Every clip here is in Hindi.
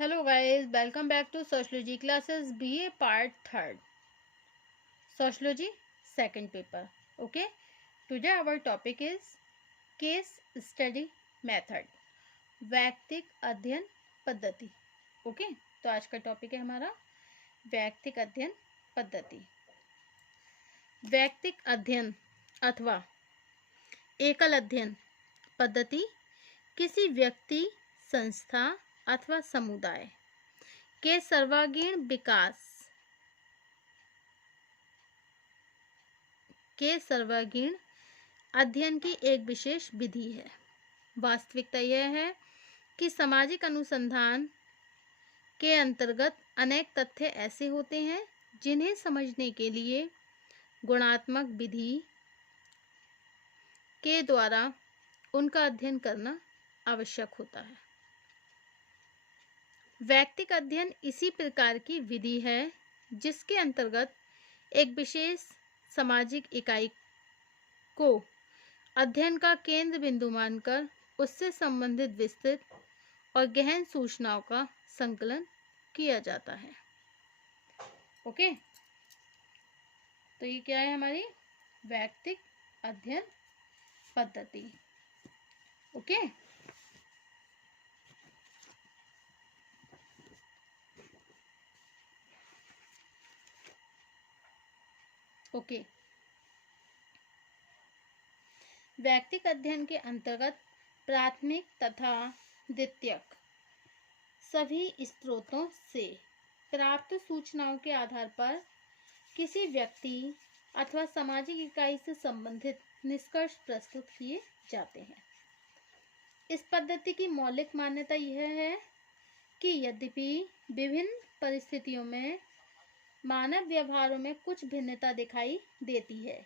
Hello guys, welcome back to Sociology classes BA part 3rd. Sociology second paper. Okay, today our topic is case study method, वैयक्तिक अध्ययन पद्धति. ओके, तो आज का टॉपिक है हमारा वैयक्तिक अध्ययन पद्धति. वैयक्तिक अध्ययन अथवा एकल अध्ययन पद्धति किसी व्यक्ति, संस्था अथवा समुदाय के सर्वांगीण विकास के सर्वांगीण अध्ययन की एक विशेष विधि है. वास्तविकता यह है कि सामाजिक अनुसंधान के अंतर्गत अनेक तथ्य ऐसे होते हैं जिन्हें समझने के लिए गुणात्मक विधि के द्वारा उनका अध्ययन करना आवश्यक होता है. वैयक्तिक अध्ययन इसी प्रकार की विधि है जिसके अंतर्गत एक विशेष सामाजिक इकाई को अध्ययन का केंद्र बिंदु मानकर उससे संबंधित विस्तृत और गहन सूचनाओं का संकलन किया जाता है. ओके, तो ये क्या है हमारी वैयक्तिक अध्ययन पद्धति. Okay, okay. वैयक्तिक अध्ययन के अंतर्गत प्राथमिक तथा द्वितीयक सभी स्रोतों से प्राप्त सूचनाओं के आधार पर किसी व्यक्ति अथवा सामाजिक इकाई से संबंधित निष्कर्ष प्रस्तुत किए जाते हैं. इस पद्धति की मौलिक मान्यता यह है कि यद्यपि विभिन्न परिस्थितियों में मानव व्यवहारों में कुछ भिन्नता दिखाई देती है,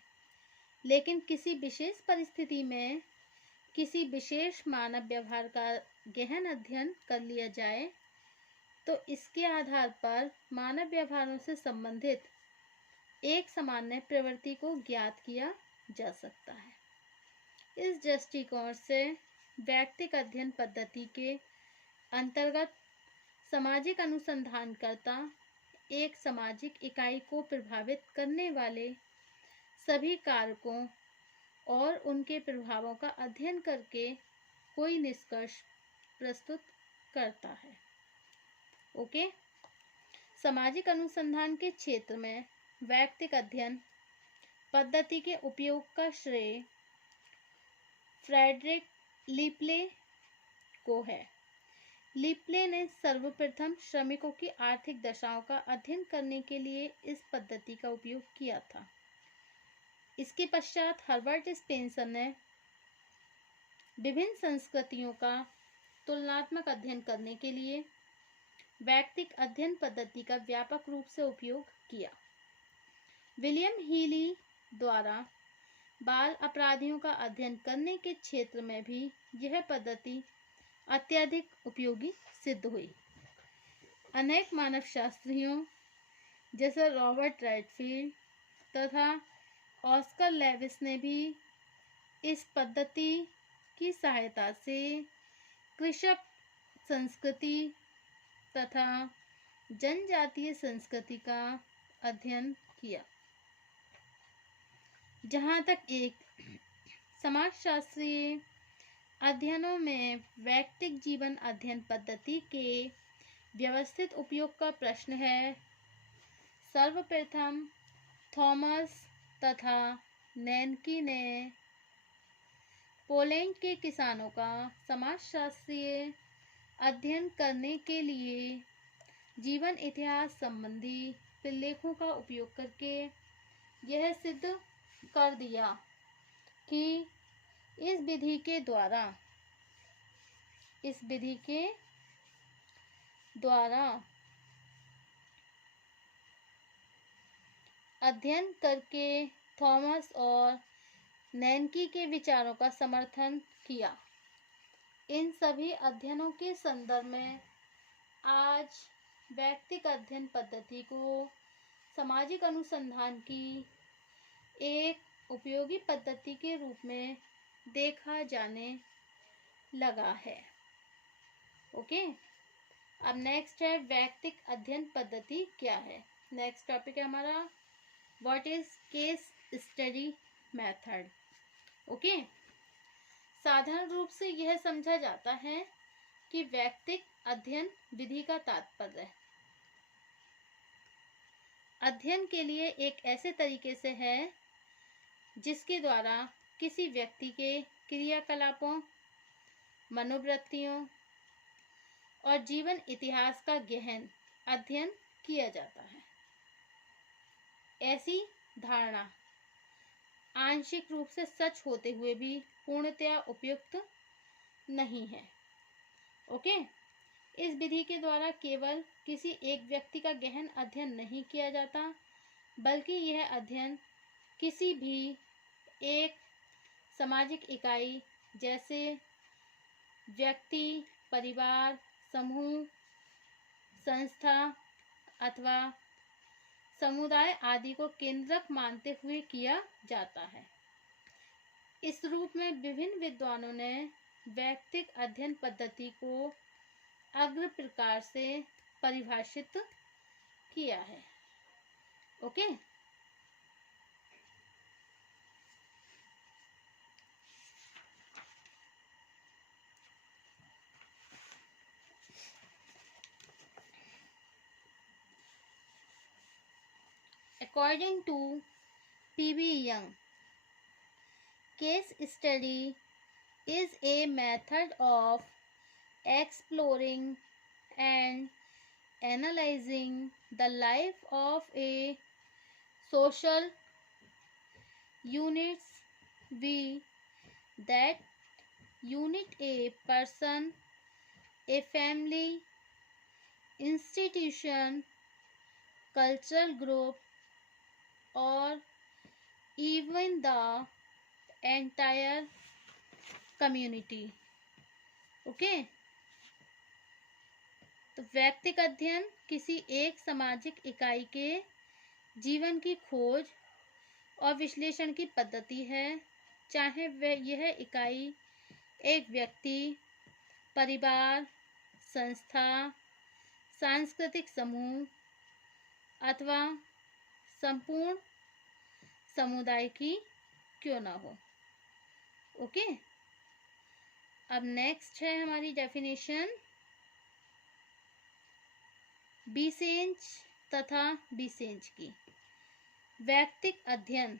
लेकिन किसी विशेष परिस्थिति में किसी विशेष मानव व्यवहार का गहन अध्ययन कर लिया जाए तो इसके आधार पर मानव व्यवहारों से संबंधित एक सामान्य प्रवृत्ति को ज्ञात किया जा सकता है. इस दृष्टिकोण से वैयक्तिक अध्ययन पद्धति के अंतर्गत सामाजिक अनुसंधानकर्ता एक सामाजिक इकाई को प्रभावित करने वाले सभी कारकों और उनके प्रभावों का अध्ययन करके कोई निष्कर्ष प्रस्तुत करता है. ओके, सामाजिक अनुसंधान के क्षेत्र में वैयक्तिक अध्ययन पद्धति के उपयोग का श्रेय फ्रेडरिक लिपले को है. लिपले ने सर्वप्रथम श्रमिकों की आर्थिक दशाओं का अध्ययन करने के लिए इस पद्धति का उपयोग किया था. इसके पश्चात हर्बर्ट स्पेंसर ने विभिन्न संस्कृतियों का तुलनात्मक अध्ययन करने के लिए वैयक्तिक अध्ययन पद्धति का व्यापक रूप से उपयोग किया. विलियम हीली द्वारा बाल अपराधियों का अध्ययन करने के क्षेत्र में भी यह पद्धति अत्यधिक उपयोगी सिद्ध हुई. अनेक मानवशास्त्रियों जैसे रॉबर्ट रेडफील्ड तथा ऑस्कर लेविस ने भी इस पद्धति की सहायता से कृषक संस्कृति तथा जनजातीय संस्कृति का अध्ययन किया. जहाँ तक एक समाजशास्त्रीय अध्ययनों में वैयक्तिक जीवन अध्ययन पद्धति के व्यवस्थित उपयोग का प्रश्न है, सर्वप्रथम थॉमस तथा नैनकी ने पोलैंड के किसानों का समाजशास्त्रीय अध्ययन करने के लिए जीवन इतिहास संबंधी प्रलेखों का उपयोग करके यह सिद्ध कर दिया कि इस विधि के द्वारा अध्ययन करके थॉमस और नैनकी के विचारों का समर्थन किया. इन सभी अध्ययनों के संदर्भ में आज वैयक्तिक अध्ययन पद्धति को सामाजिक अनुसंधान की एक उपयोगी पद्धति के रूप में देखा जाने लगा है. ओके, अब नेक्स्ट है वैयक्तिक अध्ययन पद्धति क्या है। नेक्स्ट टॉपिक है हमारा what is case study method. Okay, साधारण रूप से यह समझा जाता है कि वैयक्तिक अध्ययन विधि का तात्पर्य अध्ययन के लिए एक ऐसे तरीके से है जिसके द्वारा किसी व्यक्ति के क्रियाकलापों, मनोवृत्तियों और जीवन इतिहास का गहन अध्ययन किया जाता है। ऐसी धारणा आंशिक रूप से सच होते हुए भी पूर्णतया उपयुक्त नहीं है। ओके, इस विधि के द्वारा केवल किसी एक व्यक्ति का गहन अध्ययन नहीं किया जाता, बल्कि यह अध्ययन किसी भी एक सामाजिक इकाई जैसे व्यक्ति, परिवार, समूह, संस्था अथवा समुदाय आदि को केंद्रक मानते हुए किया जाता है। इस रूप में विभिन्न विद्वानों ने वैयक्तिक अध्ययन पद्धति को अग्र प्रकार से परिभाषित किया है। Okay, according to P.B. Young, case study is a method of exploring and analyzing the life of a social units that unit a person, a family, institution, cultural group, or even the entire community. Okay, तो वैयक्तिक अध्ययन किसी एक सामाजिक इकाई के जीवन की खोज और विश्लेषण की पद्धति है, चाहे वह यह इकाई एक व्यक्ति, परिवार, संस्था, सांस्कृतिक समूह अथवा संपूर्ण समुदाय की क्यों ना हो। ओके, अब नेक्स्ट है हमारी डेफिनेशन बीसेंच तथा बीसेंच की। वैयक्तिक अध्ययन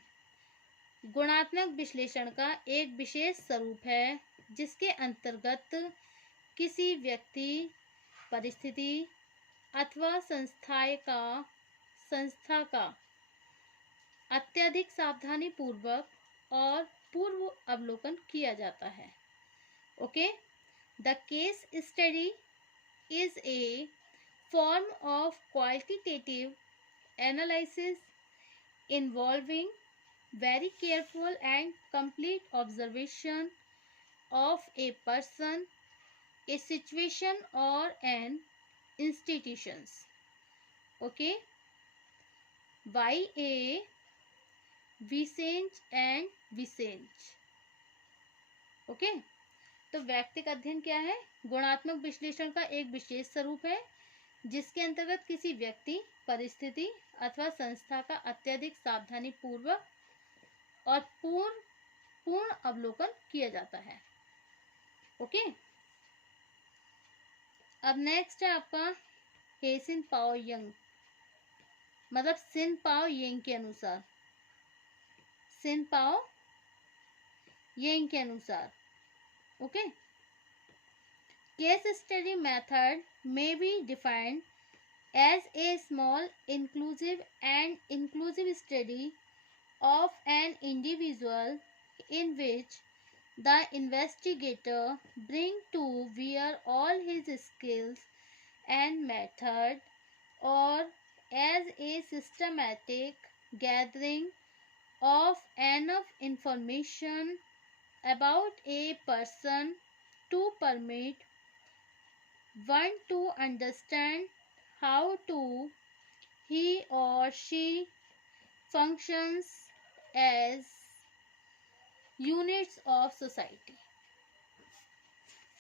गुणात्मक विश्लेषण का एक विशेष स्वरूप है जिसके अंतर्गत किसी व्यक्ति, परिस्थिति अथवा संस्था का अत्यधिक सावधानी पूर्वक और पूर्व अवलोकन किया जाता है। Okay, the case study is a form of qualitative analysis involving very careful and complete observation of a person, a situation or an institutions. Okay, by a Visench and Visench. Okay, तो वैयक्तिक अध्ययन क्या है? गुणात्मक विश्लेषण का एक विशेष स्वरूप है जिसके अंतर्गत किसी व्यक्ति, परिस्थिति अथवा संस्था का अत्यधिक सावधानी पूर्वक और पूर्ण अवलोकन किया जाता है। ओके, अब नेक्स्ट है आपका हेसिन पाओ यंग, मतलब सिन पाओ यंग के अनुसार, सिन पाओ यंग के अनुसार। Okay, case study method may be defined as a small inclusive study of an individual in which the investigator bring to bear all his skills and method, or as a systematic gathering of enough information about a person to permit one to understand how he or she functions as units of society.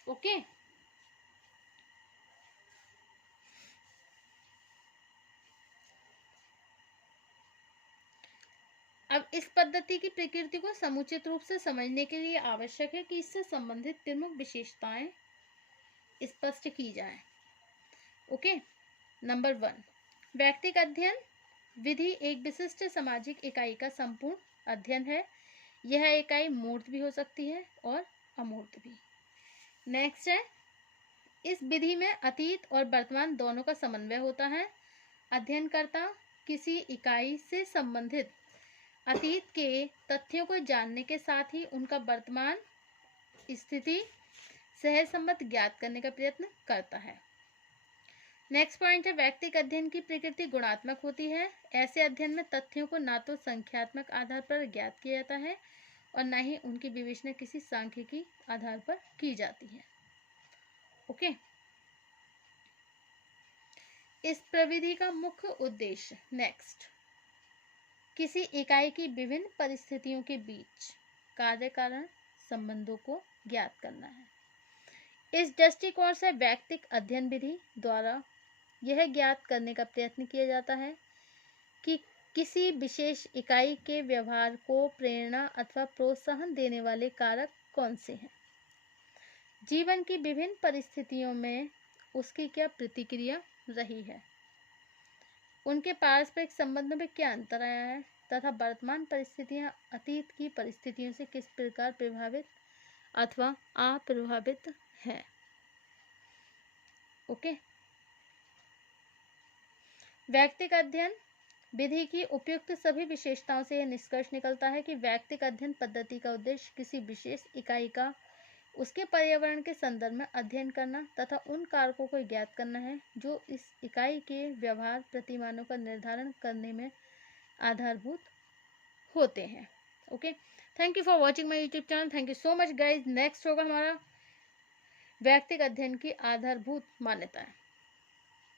Okay, अब इस पद्धति की प्रकृति को समुचित रूप से समझने के लिए आवश्यक है कि इससे संबंधित प्रमुख विशेषताएं स्पष्ट की जाए। ओके, नंबर 1, व्यक्तिक अध्ययन विधि एक विशिष्ट सामाजिक इकाई का संपूर्ण अध्ययन है। यह इकाई मूर्त भी हो सकती है और अमूर्त भी। नेक्स्ट है, इस विधि में अतीत और वर्तमान दोनों का समन्वय होता है। अध्ययनकर्ता किसी इकाई से संबंधित अतीत के तथ्यों को जानने के साथ ही उनका वर्तमान स्थिति सहसंबंध ज्ञात करने का प्रयत्न करता है। नेक्स्ट पॉइंट है, व्यक्तिक अध्ययन की प्रकृति गुणात्मक होती है। ऐसे अध्ययन में तथ्यों को ना तो संख्यात्मक आधार पर ज्ञात किया जाता है और न ही उनकी विवेचना किसी सांख्यिकी आधार पर की जाती है। ओके, इस प्रविधि का मुख्य उद्देश्य नेक्स्ट किसी इकाई की विभिन्न परिस्थितियों के बीच कार्य कारण संबंधों को ज्ञात करना है। इस दृष्टिकोण से व्यक्तिक अध्ययन विधि द्वारा यह ज्ञात करने का प्रयत्न किया जाता है कि किसी विशेष इकाई के व्यवहार को प्रेरणा अथवा प्रोत्साहन देने वाले कारक कौन से हैं, जीवन की विभिन्न परिस्थितियों में उसकी क्या प्रतिक्रिया रही है, उनके पारस्परिक संबंधों में क्या अंतर आया है तथा वर्तमान परिस्थितियां अतीत की परिस्थितियों से किस प्रकार प्रभावित अथवा अप्रभावित हैं। ओके, व्यक्तिक अध्ययन विधि की उपयुक्त सभी विशेषताओं से यह निष्कर्ष निकलता है कि व्यक्तिक अध्ययन पद्धति का उद्देश्य किसी विशेष इकाई का उसके पर्यावरण के संदर्भ में अध्ययन करना तथा उन कारकों को ज्ञात करना है जो इस इकाई के व्यवहार प्रतिमानों का निर्धारण करने में आधारभूत होते हैं। Okay, thank you for watching my YouTube channel. Thank you so much guys. Next होगा हमारा व्यक्तिक अध्ययन की आधारभूत मान्यताएं।